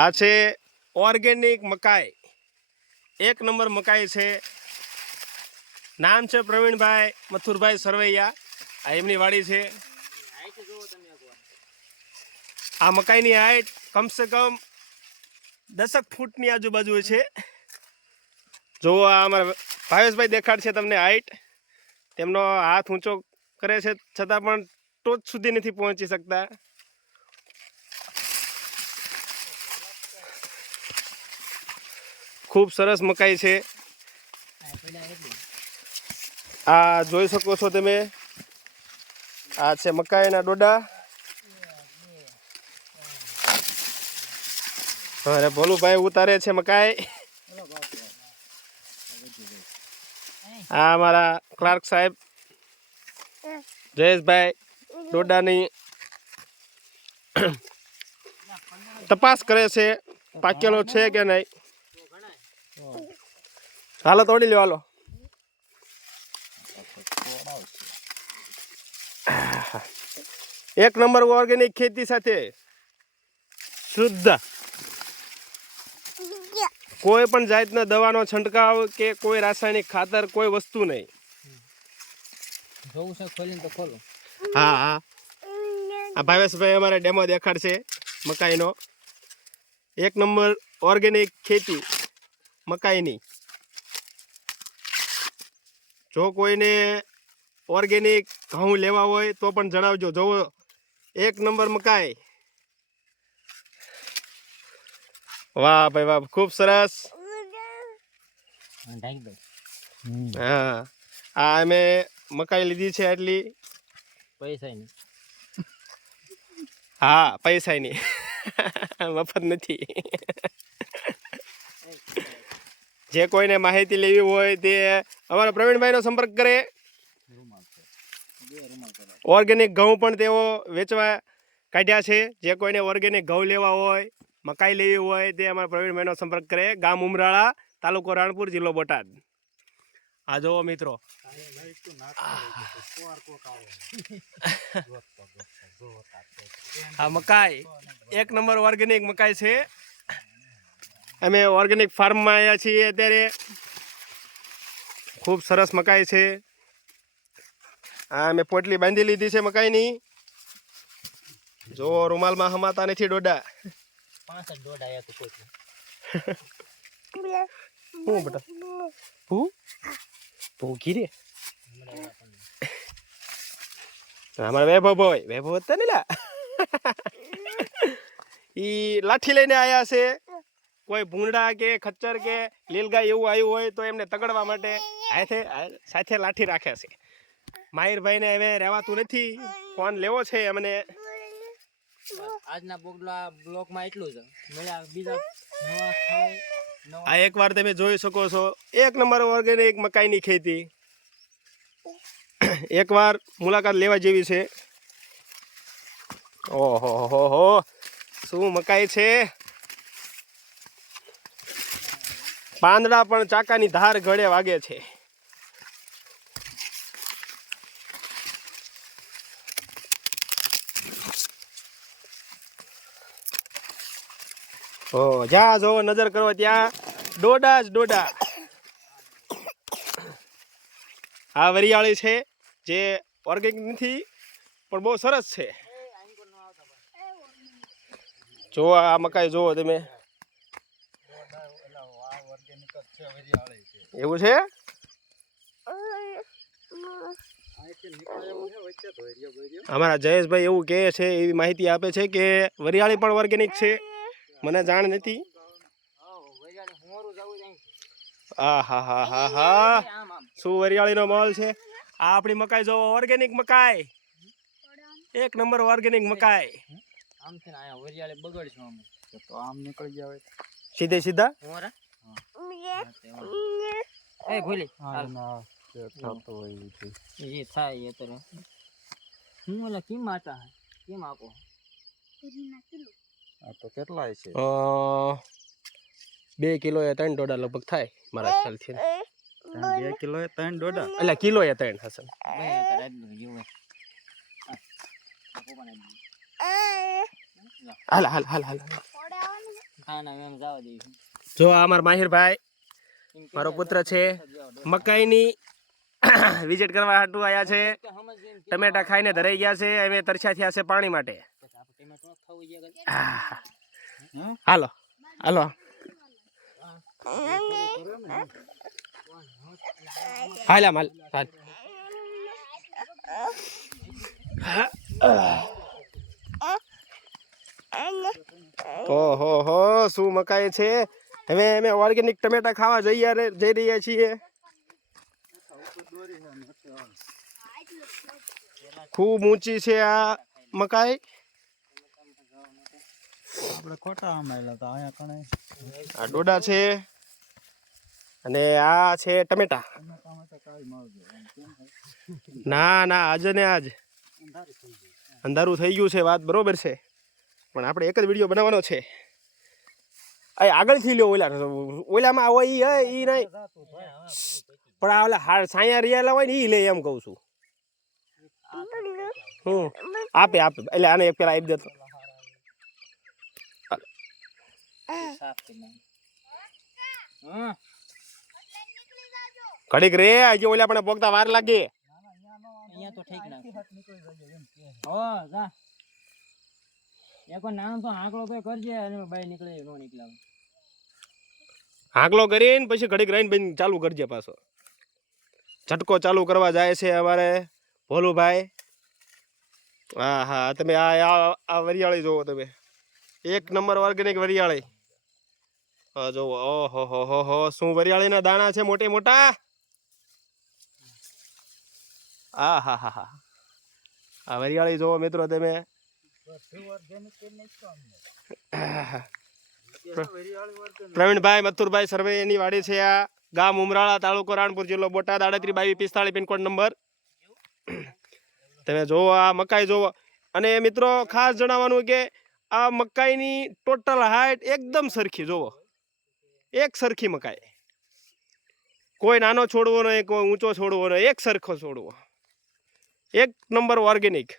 આ છે ઓર્ગેનિક મકાઈ, 1 નંબર મકાઈ છે। નામ છે પ્રવીણભાઈ મથુરભાઈ સરવૈયા, આ એમની વાડી છે। આ મકાઈની હાઈટ કમસે કમ 10 ફૂટની આજુબાજુ છે। જો આ અમારા ભાવેશભાઈ દેખાડશે તમને હાઈટ, તેમનો હાથ ઊંચો કરે છે છતાં પણ ટોચ સુધી નથી પહોંચી શકતા। ખૂબ સરસ મકાઈ છે। આ જોઈ શકો છો તમે, આ છે મકાઈના ડોડા। અરે ભોલુભાઈ ઉતારે છે મકાઈ। આ અમારા ક્લાર્ક સાહેબ જયેશભાઈ ડોડાની તપાસ કરે છે, પાકેલો છે કે નહીં। હાલો તોડી લ્યો, હાલો। 1 નંબર ઓર્ગેનિક ખેતી સાથે શુદ્ધ, કોઈ પણ જાતના દવાનો છંટકાવ કે કોઈ રાસાયણિક ખાતર કોઈ વસ્તુ નહીં। જોવું છે ખોલીને તો ખોલો। હા હા, આ ભાવેશભાઈ અમારે ડેમો દેખાડશે મકાઈનો। 1 નંબર ઓર્ગેનિક ખેતી મકાઈની। જો કોઈને ઓર્ગેનિક ઘઉં લેવા હોય તો પણ જણાવજો। જોવો 1 નંબર મકાઈ। વાહ ભાઈ વાહ, ખૂબ સરસ। હા, આ અમે મકાઈ લીધી છે એટલી પૈસા નહીં। હા, પૈસા નહીં, મફત નથી। જે કોઈને માહિતી લેવી હોય તે અમારા પ્રવીણભાઈનો સંપર્ક કરે। ઓર્ગેનિક ઘઉં પણ તેઓ વેચવા કાઢ્યા છે। જે કોઈને ઓર્ગેનિક ઘઉં લેવા હોય, મકાઈ લેવી હોય તે અમારા પ્રવીણભાઈનો સંપર્ક કરે। ગામ ઉમરાળા, તાલુકો રાણપુર, જિલ્લો બોટાદ। આ જોવો મિત્રો, આ મકાઈ 1 નંબર ઓર્ગેનિક મકાઈ છે। અમે ઓર્ગેનિક ફાર્મમાં આવ્યા છીએ અત્યારે। ખૂબ સરસ મકાઈ છે। આ અમે પોટલી બાંધી લીધી છે મકાઈની। જો રૂમાલમાં હમાતા નથી ડોડા। 65 ડોડા એક પોટલી। હું બેટા હું ભૂખી રે અમારા વૈભવ હતા ને લા, ઈ લાઠી લઈને આયા છે। કોઈ ભૂંડા કે ખચ્ચર કે લીલગાય એવું આવ્યું હોય તો એમને તગડવા માટે હાથે સાથે લાઠી રાખે છે। માહિરભાઈને હવે રહેવાતું નથી, ફોન લેવો છે અમને। આજના બ્લોગમાં એટલું જ મળ્યા, બીજા નવા સ્થળે આ એકવાર તમે જોઈ શકો છો 1 નંબર ઓર્ગેનિક મકાઈની ખેતી। એકવાર મુલાકાત લેવા જેવી છે। ઓહો હો હો, શું મકાઈ છે। પાંદડા પણ ચાકાની ધાર ગળે વાગે છે। ઓ જ્યાં જોવો નજર કરો ત્યાં ડોડા જ ડોડા। આ વરિયાળી છે જે ઓર્ગેનિક નથી પણ બહુ સરસ છે। જો આ મકાઈ જોવો તમે, એવું છે। અમારા જયેશભાઈ એવું કહે છે, એવી માહિતી આપે છે કે વરિયાળી પણ ઓર્ગેનિક છે। મને જાણ નથી। હા હા હા હા હા, શું વરિયાળીનો માહોલ છે। આ આપણી મકાઈ જોવો, ઓર્ગેનિક મકાઈ, 1 નંબર ઓર્ગેનિક મકાઈ। આમ છે ને આયા વરિયાળી બગડશું આમ તો આમ નીકળી જાય સીધે સીધા। એ ભૂલી હાલ ના થતો હોય એ થાય એ તો હું ઓલા કેમ આટા કેમ આપો આ તો કેટલાય છે। 2 કિલો એ 3 ડોડા લગભગ થાય મારા ખ્યાલથી। 2 કિલો એ 3 ડોડા એટલે કિલો એ 3 હશે। હાલ હાલ હાલ હાલ, ખાના એમ જવા દઈશું. જો આ અમારા માહિરભાઈ એમ કે મારો પુત્ર છે મકાઈની વિઝિટ કરવા હાટુ આયા છે. કે સમજ એમ કે ટમેટા ખાઈને ધરાઈ ગયા છે. અમે તરસ્યા થયા છે પાણી માટે. આપણે ટમેટો ખાવું જોઈએ કે આહ. હાલો હાલો હાલ આમ હાલ હાલ. ઓહો હો શું મકાઈ છે. હવે અમે ઓર્ગેનિક ટમેટા ખાવા જઈ રહ્યા છીએ. ખૂબ ઊંચી છે આ મકાઈ. આપણે ખોટા આમેલા હતા અહીંયા કણે આ ડોડા છે અને આ છે ટમેટા. ના ના આજે ને આજ અંધારું થઈ ગયું છે. વાત બરોબર છે પણ આપણે એક જ વિડીયો બનાવવાનો છે. આગળથી લ્યો. ઓલામાં હોય એ નહીં પણ આ ઓલા સાયા રિયાલા હોય ને એ લે એમ કહું છું. આપે એટલે આને એક પેલા આપી દેતો. સાફ કરી નાખ. હા ઘડીક રે આજે ઓલા પણ પોગતા વાર લાગે. અહીંયા તો ઠીક નાખ. હો જા એક નાનો તો આંકડો તો કરજે અને બાય નીકળે નો નીકળાવે. હાંકલો કરીને પછી ઘડીક રહીને બેન ચાલુ કરજે પાછો. ઝટકો ચાલુ કરવા જાય છે અમારે ભોલુભાઈ. હા હા તમે આ વરિયાળી જોવો તમે. એક નંબર ઓર્ગેનિક વરિયાળી. હા જોવો. ઓહો હો હો હો શું વરિયાળીના દાણા છે મોટે મોટા. આ હા હા હા આ વરિયાળી જોવો મિત્રો તમે. પ્રવીણભાઈ મથુરભાઈ સર્વે એની વાડી છે. આ ગામ ઉમરાળા તાલુકો રાણપુર જિલ્લો બોટાદ 382245 પિનકોડ નંબર. તમે જોવો આ મકાઈ જોવો. અને મિત્રો ખાસ જણાવવાનું કે આ મકાઈની ટોટલ હાઈટ એકદમ સરખી જોવો. એક સરખી મકાઈ. કોઈ નાનો છોડવો નહીં કોઈ ઊંચો છોડવો નહીં. એક સરખો છોડવો. એક નંબર ઓર્ગેનિક.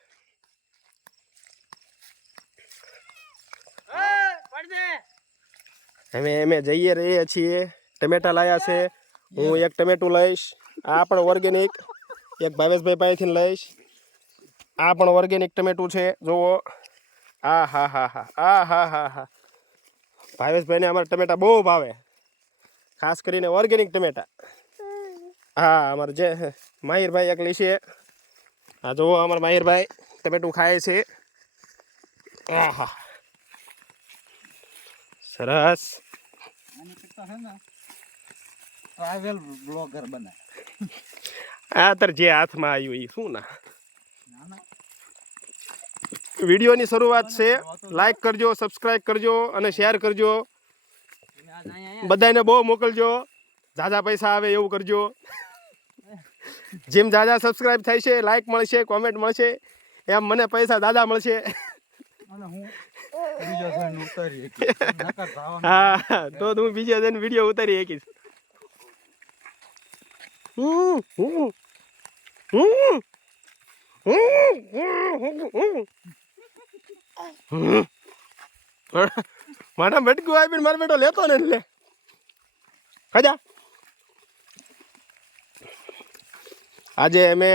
અમે જઈએ રહીએ છીએ. ટમેટા લાયા છે. હું એક ટમેટું લઈશ. આ પણ ઓર્ગેનિક એક ભાવેશભાઈ પાસેથી લઈશ. આ પણ ઓર્ગેનિક ટમેટું છે જુઓ. આ હા હા હા આ હા હા હા ભાવેશભાઈને અમારા ટમેટા બહુ ભાવે. ખાસ કરીને ઓર્ગેનિક ટમેટા. હા અમારે જે માહિરભાઈ એક લેશે. હા જુઓ અમારા માહિરભાઈ ટમેટું ખાય છે. આહા સરસ. આની કરતા છે ને ટ્રાવેલ બ્લોગર બનાય. આ તાર જે હાથમાં આવ્યું એ શું ના. વિડીયોની શરૂઆત છે. લાઈક કરજો, સબસ્ક્રાઈબ કરજો અને શેર કરજો. બધાને બહુ મોકલજો. ઝાઝા પૈસા આવે એવું કરજો. જેમ ઝાઝા સબસ્ક્રાઈબ થાય છે, લાઈક મળશે, કોમેન્ટ મળશે, એમ મને પૈસા દાદા મળશે. અને હું બીજા જણ ઉતારી હા તો હું બીજા જણ વિડીયો ઉતારી શકીશ. મારા બટકું આપીને મારો બેટો લેતો ને એટલે ખજા. આજે અમે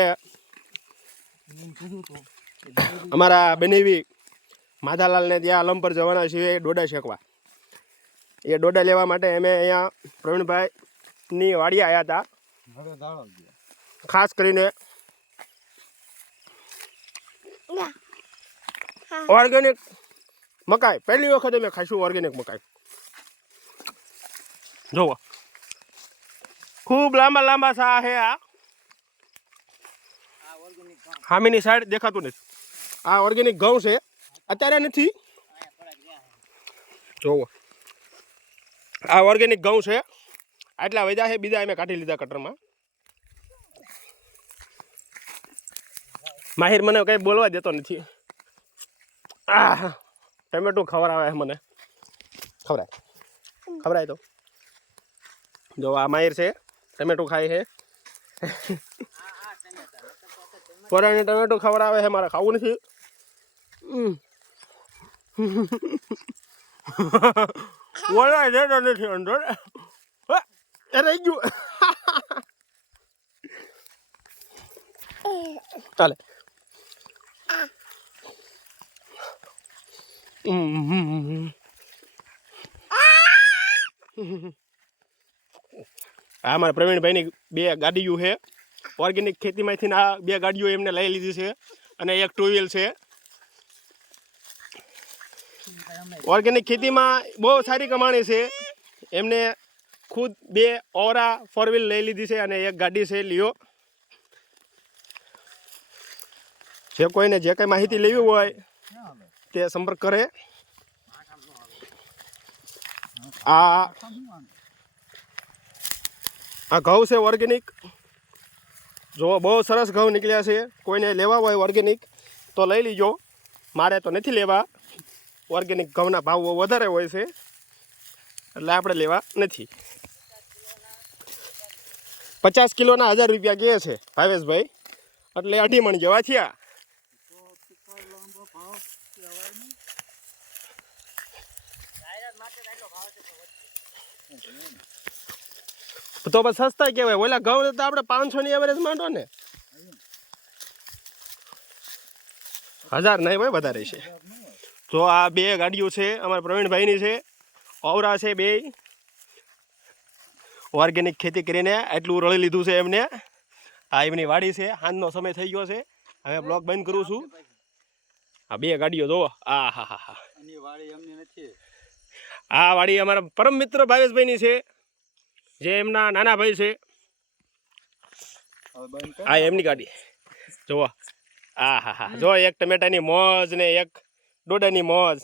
અમારા બનેવી માધાલાલને ત્યાં લંબર જવાના છીએ ડોડા શેકવા. એ ડોડા લેવા માટે અમે અહીંયા પ્રવીણભાઈની વાડી આવ્યા હતા. ખાસ કરીને ઓર્ગેનિક મકાઈ પહેલી વખત અમે ખાઈશું. ઓર્ગેનિક મકાઈ જોવો. ખૂબ લાંબા લાંબા સા છે. આ હામીની સાઈડ દેખાતું નથી. આ ઓર્ગેનિક ઘઉં છે. અત્યારે નથી જોવો. આ ઓર્ગેનિક ઘઉં છે. આટલા વધ્યા છે. બીજા અમે કાઢી લીધા કટરમાં. માહિર મને કંઈ બોલવા દેતો નથી. આ ટમેટું ખવડાવે છે મને. ખવડાય તો જો આ માહિર છે. ટમેટું ખાય છે. પોરાને ટમેટું ખવડાવે છે. મારે ખાવું નથી. ઓલા દેતો નથી અંદર એ રહી ગયું ચાલે આ મારા પ્રવીણભાઈની 2 ગાડીઓ છે ઓર્ગેનિક ખેતીમાંથી આ 2 ગાડીઓ એમને લઈ લીધી છે અને એક 2 વ્હીલ છે ઓર્ગેનિક ખેતીમાં બહુ સારી કમાણી છે એમને ખુદ 2 ઓરા 4 વ્હીલ લઈ લીધી છે અને એક ગાડી છે લિયો જે કોઈને જે કંઈ માહિતી લેવી હોય તે સંપર્ક કરે આ ઘઉં છે ઓર્ગેનિક જો બહુ સરસ ઘઉં નીકળ્યા છે કોઈને લેવા હોય ઓર્ગેનિક તો લઈ લીજો મારે તો નથી લેવા ઓર્ગેનિક ઘઉંના ભાવ વધારે હોય છે એટલે આપણે લેવા નથી 50 કિલોના 1000 રૂપિયા કહે છે ભાવેશભાઈ એટલે 2.5 મણ જેવા થયા તો બસ સસ્તા કહેવાય ઓલા ઘઉં તો આપણે 500 ની એવરેજ માંડો ને 1000 નહીં ભાઈ વધારે છે તો આ 2 ગાડીઓ છે અમારા પ્રવીણભાઈની છે ઓવરા છે 2 ઓર્ગેનિક ખેતી કરીને એટલું રળી લીધું છે એમને આ એમની વાડી છે સાંજનો સમય થઈ ગયો છે હવે બ્લોગ બંધ કરું છું આ 2 ગાડીઓ જોવો આ હા હા હા આ વાડી અમારા પરમ મિત્ર ભાવેશભાઈની છે જે એમના નાના ભાઈ છે આ એમની ગાડી જુઓ આ હા હા જો એક ટમેટાની મોજ ને એક ડોડાની મોજ